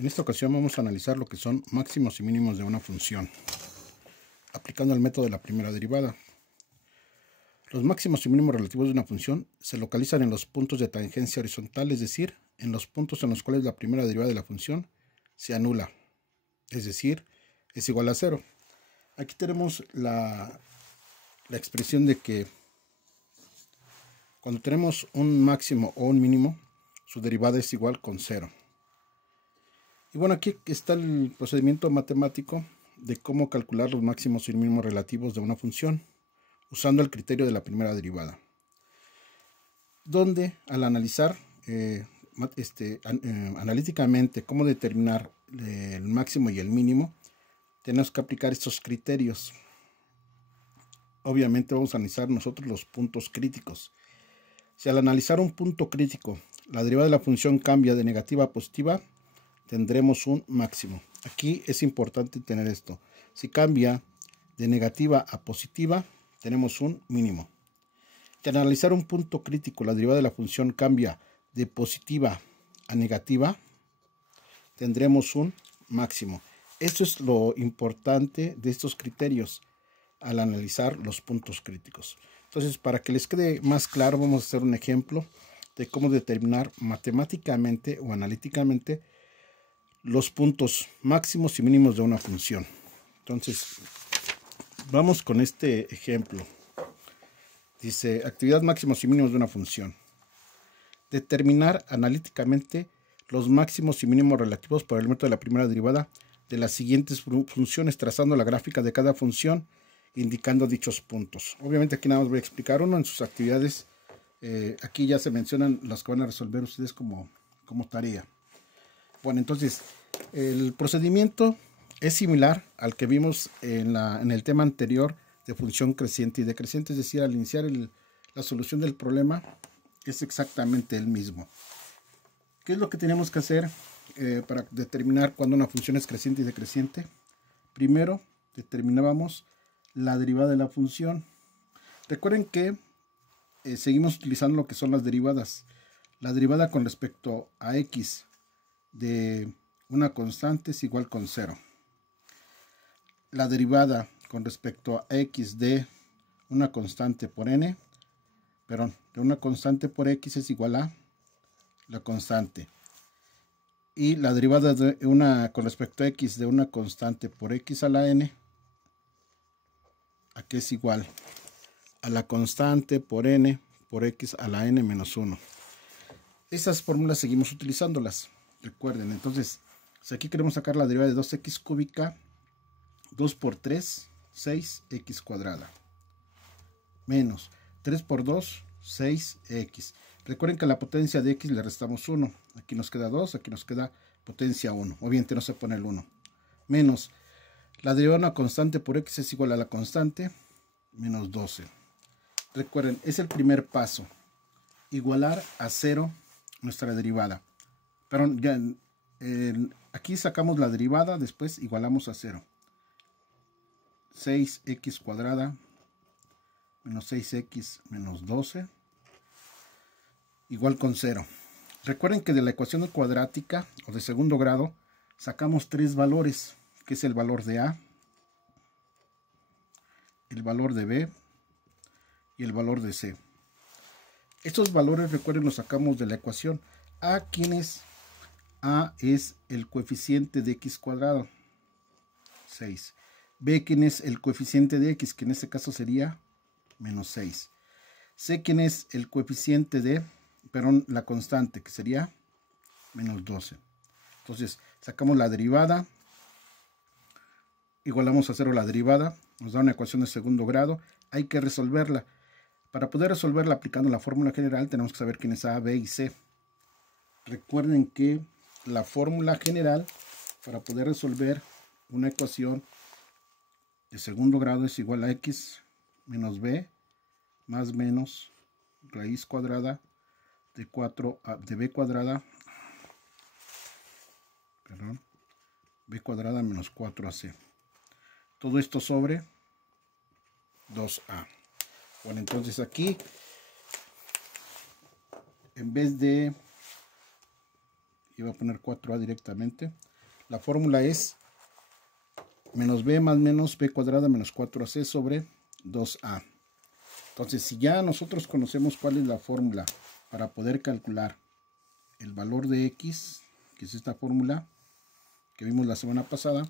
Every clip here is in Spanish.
En esta ocasión vamos a analizar lo que son máximos y mínimos de una función, aplicando el método de la primera derivada. Los máximos y mínimos relativos de una función se localizan en los puntos de tangencia horizontal, es decir, en los puntos en los cuales la primera derivada de la función se anula, es decir, es igual a 0. Aquí tenemos la expresión de que cuando tenemos un máximo o un mínimo, su derivada es igual con 0. Y bueno, aquí está el procedimiento matemático de cómo calcular los máximos y mínimos relativos de una función, usando el criterio de la primera derivada, donde al analizar analíticamente cómo determinar el máximo y el mínimo, tenemos que aplicar estos criterios. Obviamente vamos a analizar nosotros los puntos críticos. Si al analizar un punto crítico la derivada de la función cambia de negativa a positiva, tendremos un máximo. Aquí es importante tener esto. Si cambia de negativa a positiva, tenemos un mínimo. Si al analizar un punto crítico la derivada de la función cambia de positiva a negativa, tendremos un máximo. Esto es lo importante de estos criterios al analizar los puntos críticos. Entonces, para que les quede más claro, vamos a hacer un ejemplo de cómo determinar matemáticamente o analíticamente los puntos máximos y mínimos de una función. Entonces, vamos con este ejemplo. Dice, actividad máximos y mínimos de una función. Determinar analíticamente los máximos y mínimos relativos por el método de la primera derivada de las siguientes funciones, trazando la gráfica de cada función, indicando dichos puntos. Obviamente aquí nada más voy a explicar uno en sus actividades. Aquí ya se mencionan las que van a resolver ustedes como tarea. Bueno, entonces el procedimiento es similar al que vimos en el tema anterior de función creciente y decreciente, es decir, al iniciar la solución del problema es exactamente el mismo. ¿Qué es lo que tenemos que hacer para determinar cuando una función es creciente y decreciente? Primero determinábamos la derivada de la función. Recuerden que seguimos utilizando lo que son las derivadas. La derivada con respecto a x de una constante es igual con 0. La derivada con respecto a x de una constante por n, de una constante por x es igual a la constante. Y la derivada de con respecto a x de una constante por x a la n, aquí es igual a la constante por n por x a la n menos 1. Esas fórmulas seguimos utilizándolas. Recuerden, entonces, si aquí queremos sacar la derivada de 2x cúbica, 2 por 3, 6x cuadrada, menos 3 por 2, 6x. Recuerden que a la potencia de x le restamos 1. Aquí nos queda 2, aquí nos queda potencia 1. Obviamente no se pone el 1. Menos la derivada de una constante por x es igual a la constante, menos 12. Recuerden, es el primer paso. Igualar a 0 nuestra derivada. Pero ya aquí sacamos la derivada, después igualamos a 0. 6x cuadrada menos 6x menos 12 igual con 0. Recuerden que de la ecuación cuadrática o de segundo grado sacamos tres valores, que es el valor de a, el valor de b y el valor de c. Estos valores, recuerden, los sacamos de la ecuación. A, ¿quién es? A es el coeficiente de x cuadrado, 6. B, ¿quién es el coeficiente de x? Que en este caso sería menos 6. C, ¿quién es el coeficiente de, la constante? Que sería menos 12. Entonces, sacamos la derivada, igualamos a 0 la derivada, nos da una ecuación de segundo grado, hay que resolverla. Para poder resolverla aplicando la fórmula general, tenemos que saber quién es A, B y C. Recuerden que la fórmula general para poder resolver una ecuación de segundo grado es igual a x menos b más menos raíz cuadrada de 4a, de b cuadrada, b cuadrada menos 4ac. Todo esto sobre 2a. Bueno, entonces aquí, en vez de, iba a poner 4a directamente, La fórmula es menos b más menos b cuadrada menos 4ac sobre 2a. Entonces, si ya nosotros conocemos cuál es la fórmula para poder calcular el valor de x, que es esta fórmula que vimos la semana pasada,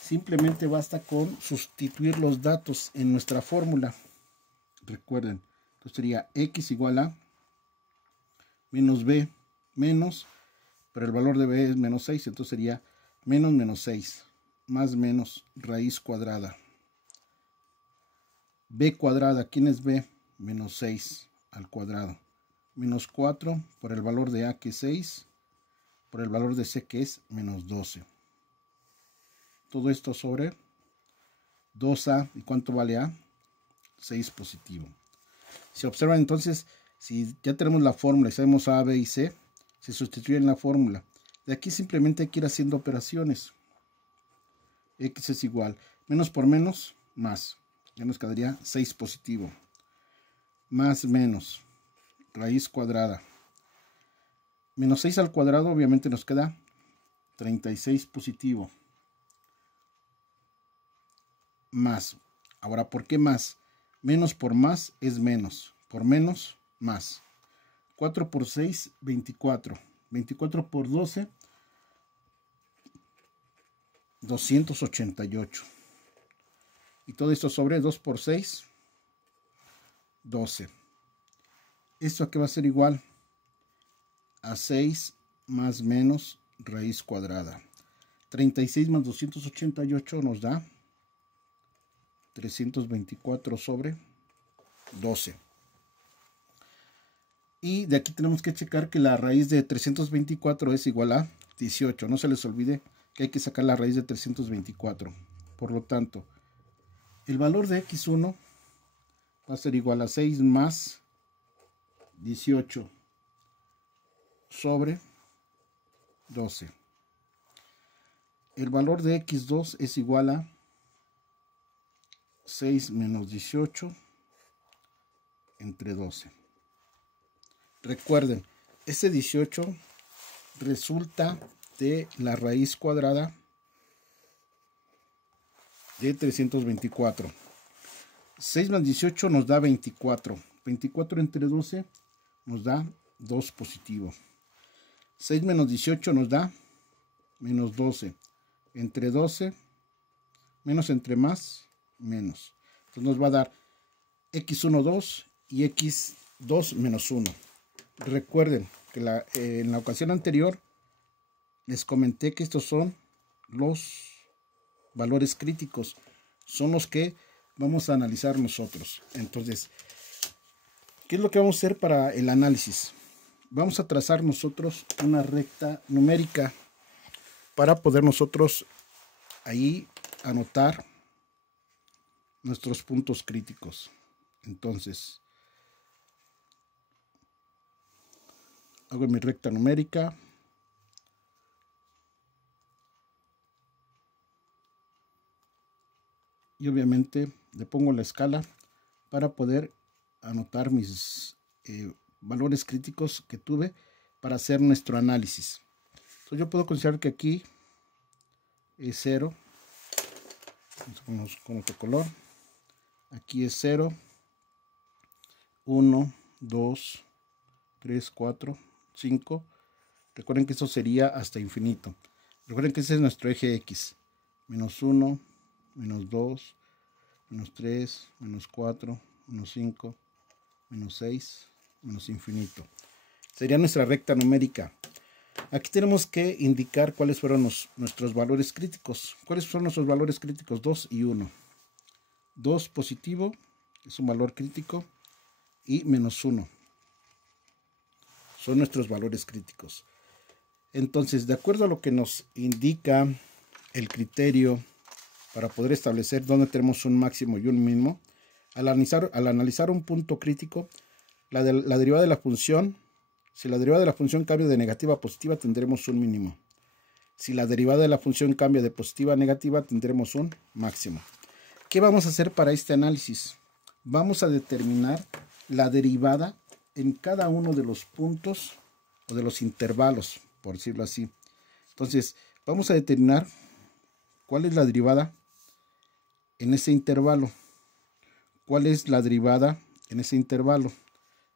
simplemente basta con sustituir los datos en nuestra fórmula. Recuerden, entonces sería x igual a menos b menos, pero el valor de b es menos 6, entonces sería menos 6 más menos raíz cuadrada. B cuadrada, ¿quién es b? Menos 6 al cuadrado. Menos 4 por el valor de a, que es 6, por el valor de c, que es menos 12. Todo esto sobre 2a, ¿y cuánto vale a? 6 positivo. Si observan entonces, si ya tenemos la fórmula y sabemos a, b y c, se sustituye en la fórmula. De aquí simplemente hay que ir haciendo operaciones. X es igual, menos por menos, más. Ya nos quedaría 6 positivo. Más menos, raíz cuadrada. Menos 6 al cuadrado, obviamente nos queda 36 positivo. Más. Ahora, ¿por qué más? Menos por más es menos. Por menos, más. 4 por 6, 24. 24 por 12, 288. Y todo esto sobre 2 por 6, 12. ¿Esto a qué va a ser igual? A 6 más menos raíz cuadrada. 36 más 288 nos da 324 sobre 12. Y de aquí tenemos que checar que la raíz de 324 es igual a 18. No se les olvide que hay que sacar la raíz de 324. Por lo tanto, el valor de x1 va a ser igual a 6 más 18 sobre 12. El valor de x2 es igual a 6 menos 18 entre 12. Recuerden, ese 18 resulta de la raíz cuadrada de 324. 6 más 18 nos da 24. 24 entre 12 nos da 2 positivo. 6 menos 18 nos da menos 12. Entre 12, menos entre más, menos. Entonces nos va a dar x1, 2 y x2 menos 1. Recuerden que en la ocasión anterior les comenté que estos son los valores críticos. Son los que vamos a analizar nosotros. Entonces, ¿qué es lo que vamos a hacer para el análisis? Vamos a trazar nosotros una recta numérica para poder nosotros ahí anotar nuestros puntos críticos. Entonces, hago mi recta numérica. Y obviamente le pongo la escala para poder anotar mis valores críticos que tuve para hacer nuestro análisis. Entonces yo puedo considerar que aquí es 0. Vamos con otro color. Aquí es 0, 1, 2, 3, 4, 5. Recuerden que eso sería hasta infinito. Recuerden que ese es nuestro eje X. Menos 1, menos 2, menos 3, menos 4, menos 5, menos 6, menos infinito. Sería nuestra recta numérica. Aquí tenemos que indicar cuáles fueron nuestros valores críticos. ¿Cuáles son nuestros valores críticos? 2 y 1. 2 positivo es un valor crítico y menos 1 son nuestros valores críticos. Entonces, de acuerdo a lo que nos indica el criterio para poder establecer dónde tenemos un máximo y un mínimo, al analizar un punto crítico, la derivada de la función, si la derivada de la función cambia de negativa a positiva, tendremos un mínimo. Si la derivada de la función cambia de positiva a negativa, tendremos un máximo. ¿Qué vamos a hacer para este análisis? Vamos a determinar la derivada en cada uno de los puntos o de los intervalos, por decirlo así. Entonces, Vamos a determinar cuál es la derivada en ese intervalo. ¿Cuál es la derivada en ese intervalo?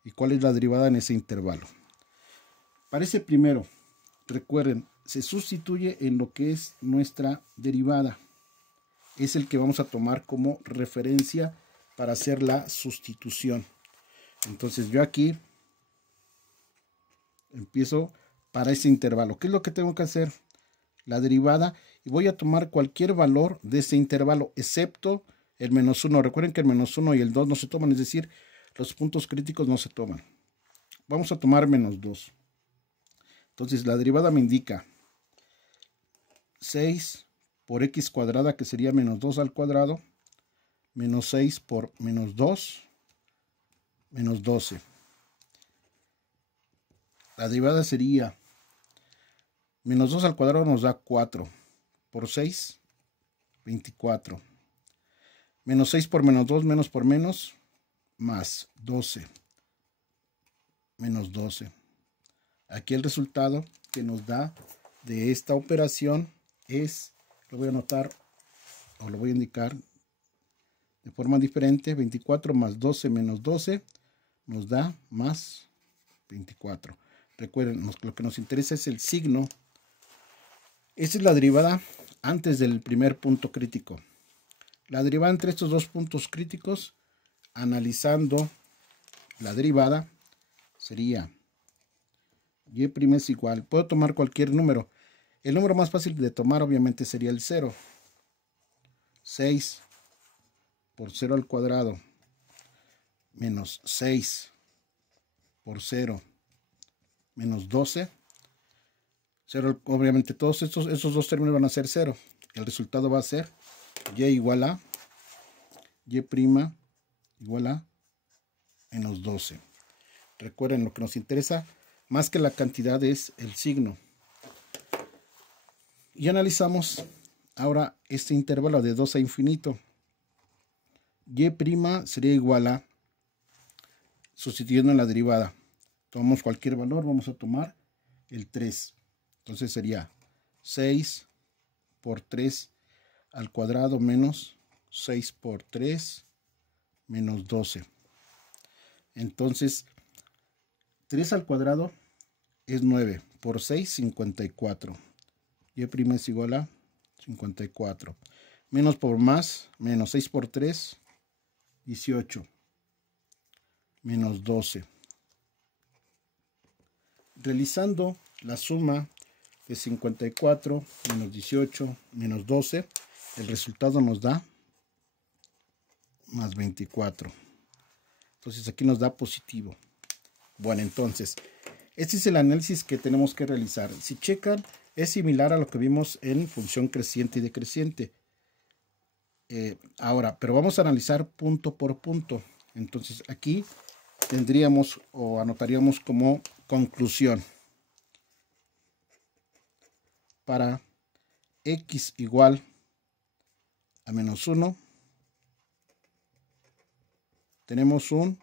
¿Y cuál es la derivada en ese intervalo? Para ese primero, recuerden, se sustituye en lo que es nuestra derivada. Es el que vamos a tomar como referencia para hacer la sustitución. Entonces yo aquí empiezo para ese intervalo. ¿Qué es lo que tengo que hacer? La derivada, y voy a tomar cualquier valor de ese intervalo, excepto el menos 1. Recuerden que el menos 1 y el 2 no se toman, es decir, los puntos críticos no se toman. Vamos a tomar menos 2. Entonces la derivada me indica 6 por x cuadrada, que sería menos 2 al cuadrado, menos 6 por menos 2, menos 12. La derivada sería menos 2 al cuadrado nos da 4, por 6, 24. Menos 6 por menos 2, menos por menos, más 12, menos 12. Aquí el resultado que nos da de esta operación es, lo voy a anotar o lo voy a indicar de forma diferente, 24 más 12 menos 12 nos da más 24. Recuerden, lo que nos interesa es el signo. Esta es la derivada antes del primer punto crítico. La derivada entre estos dos puntos críticos, analizando la derivada, sería y' es igual. Puedo tomar cualquier número. El número más fácil de tomar obviamente sería el 0. 6 por 0 al cuadrado menos 6 por 0 menos 12. 0, obviamente todos estos dos términos van a ser 0. El resultado va a ser y igual a y' igual a menos 12. Recuerden, lo que nos interesa más que la cantidad es el signo. Y analizamos ahora este intervalo de 2 a infinito. Y' sería igual a, sustituyendo en la derivada, tomamos cualquier valor, vamos a tomar el 3. Entonces sería 6 por 3 al cuadrado menos 6 por 3 menos 12. Entonces 3 al cuadrado es 9 por 6, 54. Y' es igual a 54. Menos por más, menos 6 por 3, 18. Menos 12. Realizando la suma de 54 menos 18 menos 12, el resultado nos da más 24. Entonces aquí nos da positivo. Bueno, entonces, este es el análisis que tenemos que realizar. Si checan, es similar a lo que vimos en función creciente y decreciente. Ahora, pero vamos a analizar punto por punto. Entonces aquí tendríamos o anotaríamos como conclusión. Para x igual a menos 1, tenemos un...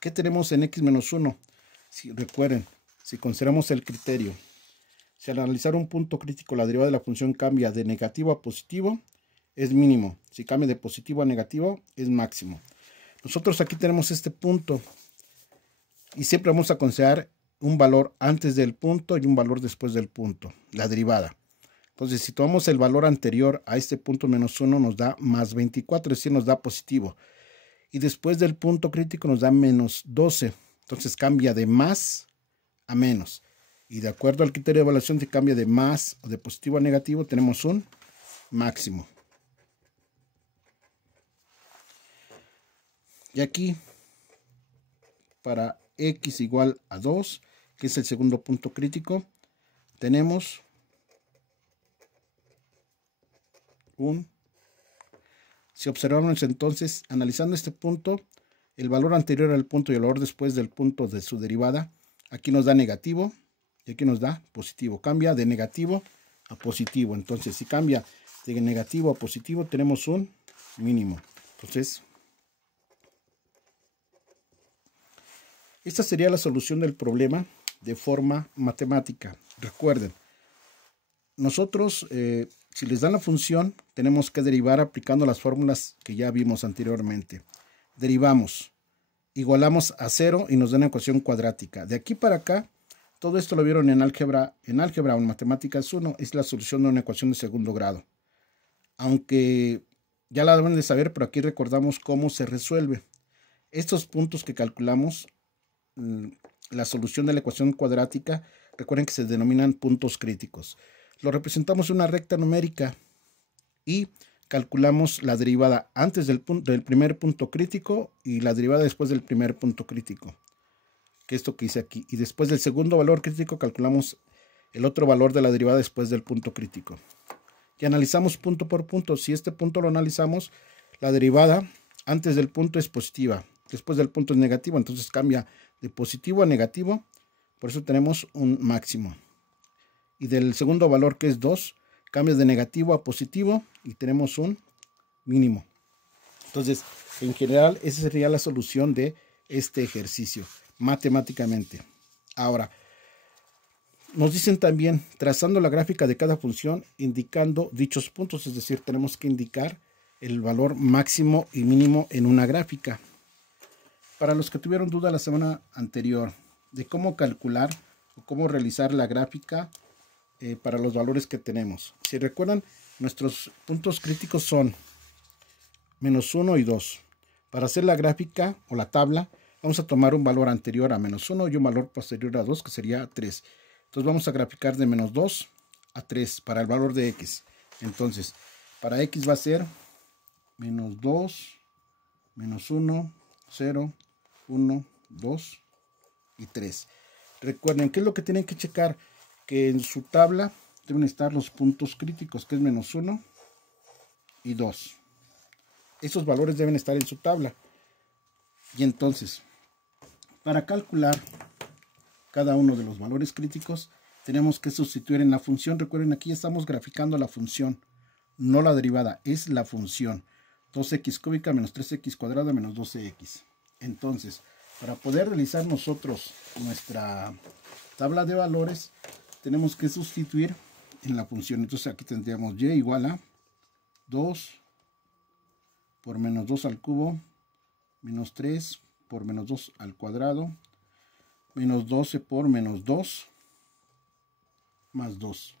¿Qué tenemos en x menos 1? Si recuerden, si consideramos el criterio, si al analizar un punto crítico la derivada de la función cambia de negativo a positivo, es mínimo. Si cambia de positivo a negativo, es máximo. Nosotros aquí tenemos este punto y siempre vamos a considerar un valor antes del punto y un valor después del punto, la derivada. Entonces, si tomamos el valor anterior a este punto menos 1, nos da más 24, es decir, nos da positivo. Y después del punto crítico nos da menos 12. Entonces cambia de más a menos. Y de acuerdo al criterio de evaluación, si cambia de más o de positivo a negativo, tenemos un máximo. Y aquí, para x igual a 2, que es el segundo punto crítico, tenemos un... Si observamos entonces, analizando este punto, el valor anterior al punto y el valor después del punto de su derivada, aquí nos da negativo y aquí nos da positivo. Cambia de negativo a positivo. Entonces, si cambia de negativo a positivo, tenemos un mínimo. Entonces, esta sería la solución del problema de forma matemática. Recuerden, nosotros si les dan la función, tenemos que derivar aplicando las fórmulas que ya vimos anteriormente. Derivamos, igualamos a 0 y nos da una ecuación cuadrática. De aquí para acá, todo esto lo vieron en álgebra o en matemáticas 1, es la solución de una ecuación de segundo grado. Aunque ya la deben de saber, pero aquí recordamos cómo se resuelve. Estos puntos que calculamos, la solución de la ecuación cuadrática, recuerden que se denominan puntos críticos. Lo representamos en una recta numérica y calculamos la derivada antes del primer punto crítico y la derivada después del primer punto crítico, que es esto que hice aquí. Y después del segundo valor crítico calculamos el otro valor de la derivada después del punto crítico. Y analizamos punto por punto. Si este punto lo analizamos, la derivada antes del punto es positiva, después del punto es negativo, entonces cambia de positivo a negativo, por eso tenemos un máximo. Y del segundo valor, que es 2, cambia de negativo a positivo y tenemos un mínimo. Entonces, en general, esa sería la solución de este ejercicio, matemáticamente. Ahora, nos dicen también, trazando la gráfica de cada función, indicando dichos puntos, es decir, tenemos que indicar el valor máximo y mínimo en una gráfica. Para los que tuvieron duda la semana anterior de cómo calcular o cómo realizar la gráfica para los valores que tenemos. Si recuerdan, nuestros puntos críticos son -1 y 2. Para hacer la gráfica o la tabla, vamos a tomar un valor anterior a -1 y un valor posterior a 2, que sería 3. Entonces vamos a graficar de -2 a 3 para el valor de x. Entonces, para x va a ser -2, -1, 0, 1, 2 y 3. Recuerden, ¿qué es lo que tienen que checar? Que en su tabla deben estar los puntos críticos, que es -1 y 2. Esos valores deben estar en su tabla. Y entonces, para calcular cada uno de los valores críticos, tenemos que sustituir en la función. Recuerden, aquí estamos graficando la función, no la derivada, es la función. 2x cúbica menos 3x cuadrada menos 12x. Entonces, para poder realizar nosotros nuestra tabla de valores, tenemos que sustituir en la función. Entonces aquí tendríamos y igual a 2 por menos 2 al cubo, menos 3 por menos 2 al cuadrado, menos 12 por menos 2, más 2.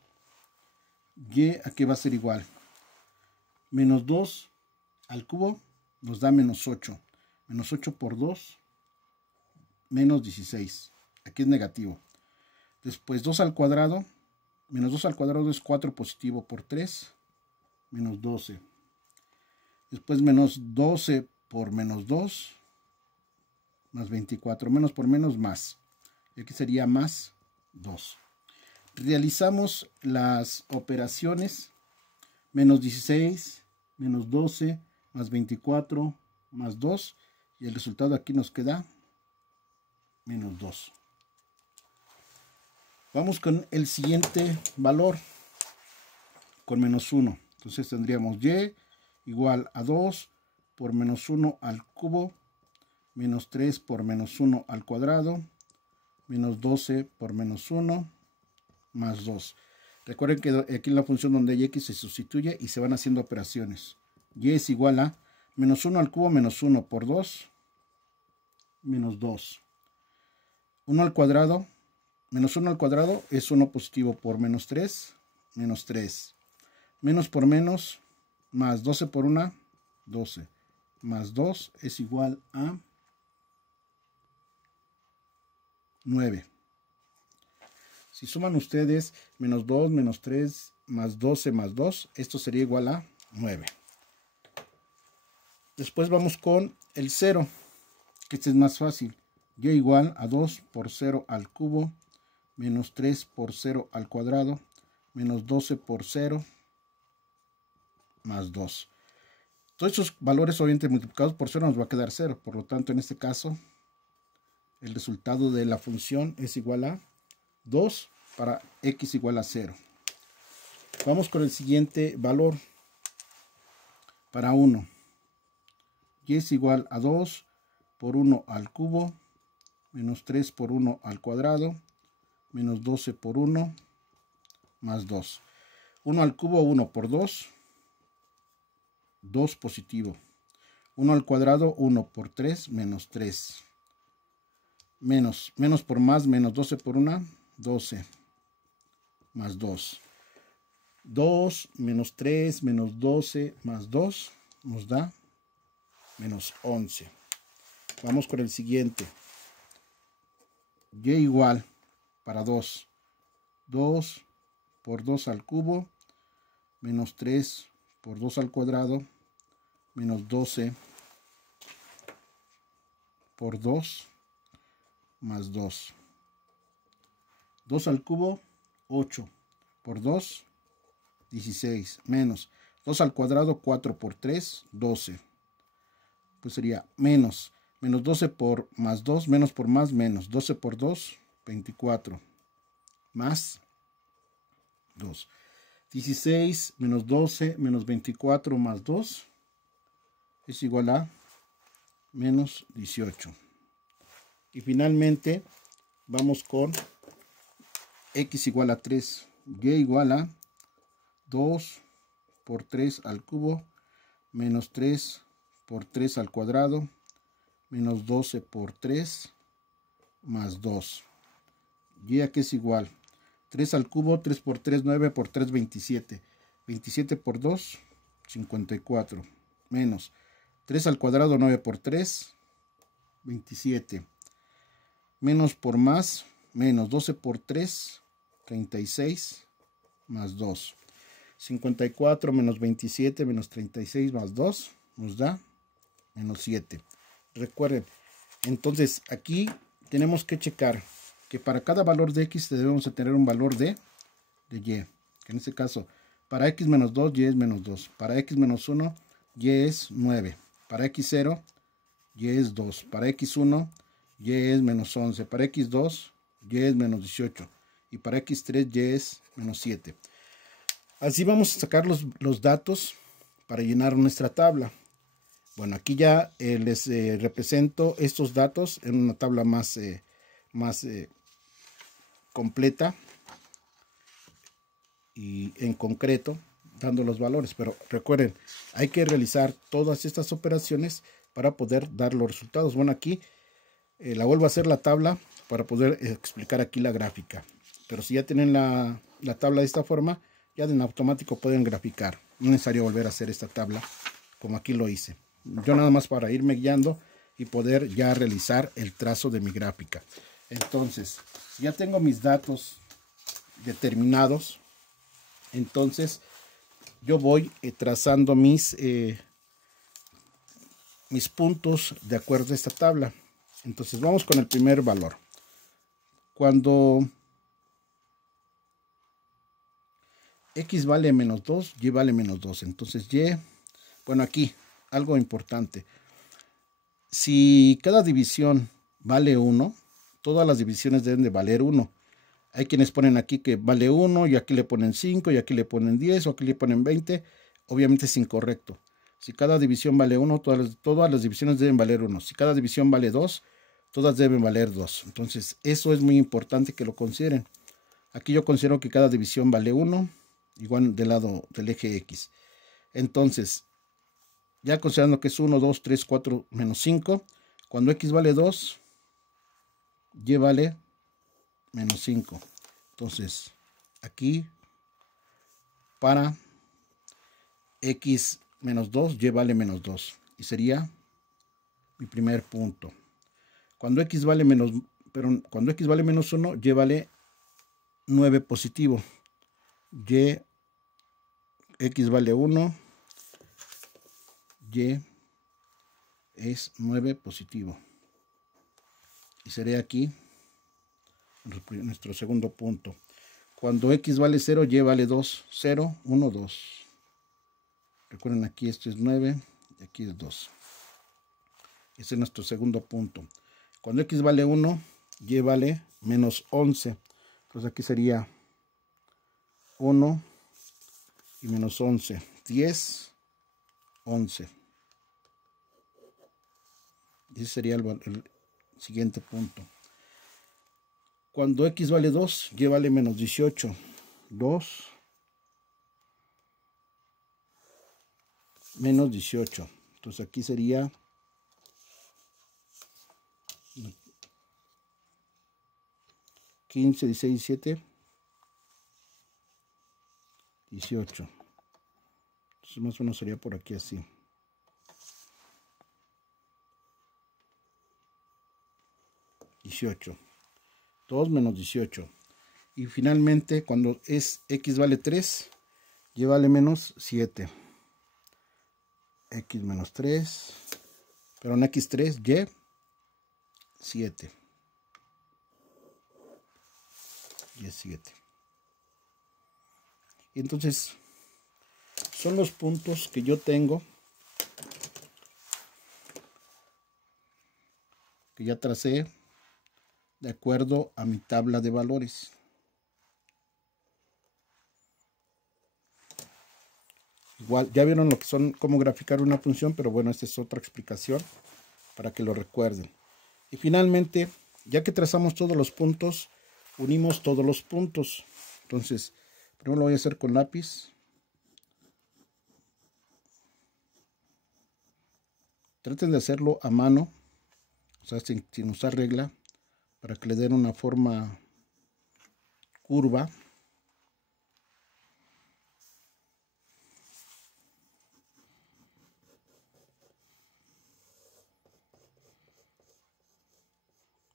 Y aquí va a ser igual. Menos 2 al cubo nos da menos 8. Menos 8 por 2, menos 16. Aquí es negativo. Después 2 al cuadrado, menos 2 al cuadrado es 4 positivo por 3, menos 12. Después menos 12 por menos 2, más 24. Menos por menos, más. Y aquí sería más 2. Realizamos las operaciones. Menos 16, menos 12, más 24, más 2. Y el resultado aquí nos queda menos 2. Vamos con el siguiente valor, con menos 1. Entonces tendríamos y igual a 2 por menos 1 al cubo, menos 3 por menos 1 al cuadrado, menos 12 por menos 1, más 2. Recuerden que aquí en la función donde hay x se sustituye y se van haciendo operaciones. Y es igual a menos 1 al cubo menos 1 por 2, menos 2. 1 al cuadrado. Menos 1 al cuadrado es 1 positivo por menos 3, menos 3. Menos por menos, más 12 por 1, 12. Más 2 es igual a 9. Si suman ustedes menos 2, menos 3, más 12, más 2, esto sería igual a 9. Después vamos con el 0, que este es más fácil. Y igual a 2 por 0 al cubo, menos 3 por 0 al cuadrado, menos 12 por 0, más 2. Todos estos valores obviamente multiplicados por 0 nos va a quedar 0. Por lo tanto, en este caso, el resultado de la función es igual a 2 para x igual a 0. Vamos con el siguiente valor. Para 1. Y es igual a 2 por 1 al cubo, menos 3 por 1 al cuadrado, menos 12 por 1, más 2. 1 al cubo, 1 por 2, 2 positivo. 1 al cuadrado, 1 por 3, menos 3. Menos por más, menos 12 por 1, 12. Más 2. 2 menos 3 menos 12 más 2 nos da menos 11. Vamos con el siguiente. Y igual para 2. 2 por 2 al cubo, menos 3 por 2 al cuadrado, menos 12 por 2 más 2. 2 al cubo, 8 por 2, 16, menos 2 al cuadrado, 4 por 3, 12. Pues sería menos 12 por más 2, menos por más, menos 12 por 2, 24, más 2. 16 menos 12 menos 24 más 2 es igual a menos 18. Y finalmente vamos con x igual a 3, y igual a 2 por 3 al cubo, menos 3 por 3 al cuadrado, menos 12 por 3, más 2. Y aquí es igual. 3 al cubo, 3 por 3, 9 por 3, 27. 27 por 2, 54. Menos 3 al cuadrado, 9 por 3, 27. Menos por más, menos 12 por 3, 36, más 2. 54 menos 27 menos 36 más 2 nos da menos 7. Recuerden, entonces aquí tenemos que checar que para cada valor de x debemos de tener un valor de y. Que en este caso, para x menos 2, y es menos 2. Para x menos 1, y es 9. Para x0, y es 2. Para x1, y es menos 11. Para x2, y es menos 18. Y para x3, y es menos 7. Así vamos a sacar los datos para llenar nuestra tabla. Bueno, aquí ya les represento estos datos en una tabla más completa y en concreto, dando los valores. Pero recuerden, hay que realizar todas estas operaciones para poder dar los resultados. Bueno, aquí la vuelvo a hacer la tabla para poder explicar aquí la gráfica. Pero si ya tienen la tabla de esta forma, ya en automático pueden graficar. No es necesario volver a hacer esta tabla como aquí lo hice. Yo nada más para irme guiando y poder ya realizar el trazo de mi gráfica. Entonces, ya tengo mis datos determinados. Entonces, yo voy trazando mis puntos de acuerdo a esta tabla. Entonces, vamos con el primer valor. Cuando x vale menos 2, y vale menos 2. Entonces, y, bueno, aquí, algo importante. Si cada división vale 1, todas las divisiones deben de valer 1. Hay quienes ponen aquí que vale 1, y aquí le ponen 5, y aquí le ponen 10, o aquí le ponen 20. Obviamente es incorrecto. Si cada división vale 1, todas las divisiones deben valer 1. Si cada división vale 2, todas deben valer 2. Entonces, eso es muy importante que lo consideren. Aquí yo considero que cada división vale 1, igual del lado del eje X. Entonces, ya considerando que es 1, 2, 3, 4, menos 5, cuando x vale 2, y vale menos 5. Entonces, aquí, para x menos 2, y vale menos 2. Y sería mi primer punto. Cuando x vale menos 1, y vale 9 positivo. Y, x vale 1, y es 9 positivo. Y sería aquí nuestro segundo punto. Cuando x vale 0, y vale 2. 0, 1, 2. Recuerden, aquí esto es 9 y aquí es 2. Ese es nuestro segundo punto. Cuando x vale 1, y vale menos 11. Entonces aquí sería 1 y menos 11. 10, 11. Y ese sería el siguiente punto. Cuando x vale 2, y vale menos 18. 2 menos 18. Entonces aquí sería 15, 16, 17, 18. Entonces más o menos sería por aquí así. 18. 2 menos 18. Y finalmente cuando es x vale 3, y vale menos 7. X menos 3. Pero en x3, y 7. Y es 7. Y entonces son los puntos que yo tengo, que ya tracé de acuerdo a mi tabla de valores. Igual, ya vieron lo que son, cómo graficar una función, pero bueno, esta es otra explicación para que lo recuerden. Y finalmente, ya que trazamos todos los puntos, unimos todos los puntos. Entonces, primero lo voy a hacer con lápiz. Traten de hacerlo a mano, o sea, sin usar regla, para que le den una forma curva.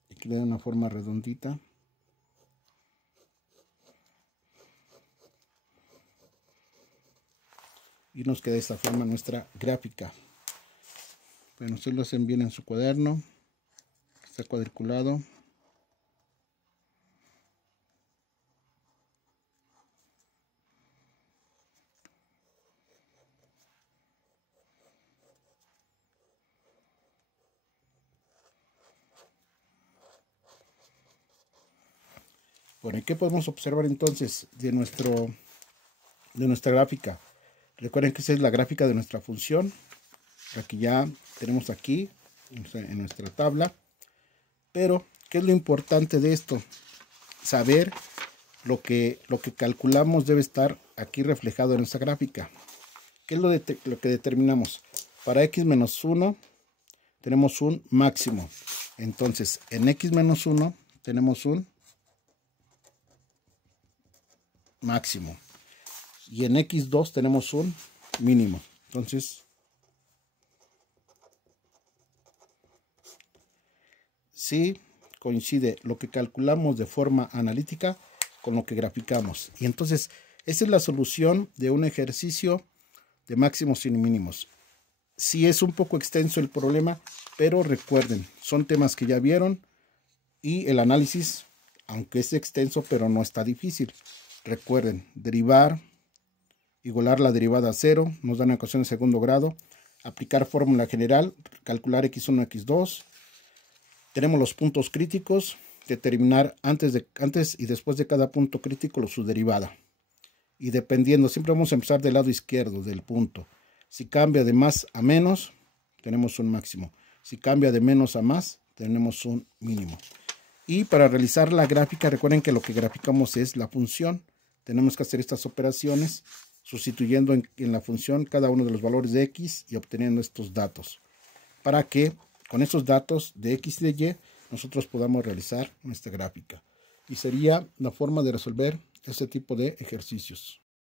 Y que le den una forma redondita. Y nos queda de esta forma nuestra gráfica. Bueno, ustedes lo hacen bien en su cuaderno. Está cuadriculado. Bueno, ¿y qué podemos observar entonces de nuestra gráfica? Recuerden que esa es la gráfica de nuestra función, la que ya tenemos aquí en nuestra tabla. Pero, ¿qué es lo importante de esto? Saber lo que calculamos debe estar aquí reflejado en nuestra gráfica. ¿Qué es lo que determinamos? Para x menos 1 tenemos un máximo. Entonces, en x menos 1 tenemos un máximo. Y en x2 tenemos un mínimo. Entonces, sí coincide lo que calculamos de forma analítica con lo que graficamos. Y entonces, esa es la solución de un ejercicio de máximos y mínimos. Sí es un poco extenso el problema, pero recuerden, son temas que ya vieron y el análisis, aunque es extenso, pero no está difícil. Recuerden, derivar, igualar la derivada a 0, nos da una ecuación de segundo grado, aplicar fórmula general, calcular x1, x2. Tenemos los puntos críticos, determinar antes y después de cada punto crítico su derivada. Y dependiendo, siempre vamos a empezar del lado izquierdo del punto. Si cambia de más a menos, tenemos un máximo. Si cambia de menos a más, tenemos un mínimo. Y para realizar la gráfica, recuerden que lo que graficamos es la función. Tenemos que hacer estas operaciones sustituyendo en la función cada uno de los valores de x y obteniendo estos datos. Para que con estos datos de x y de y nosotros podamos realizar nuestra gráfica. Y sería la forma de resolver este tipo de ejercicios.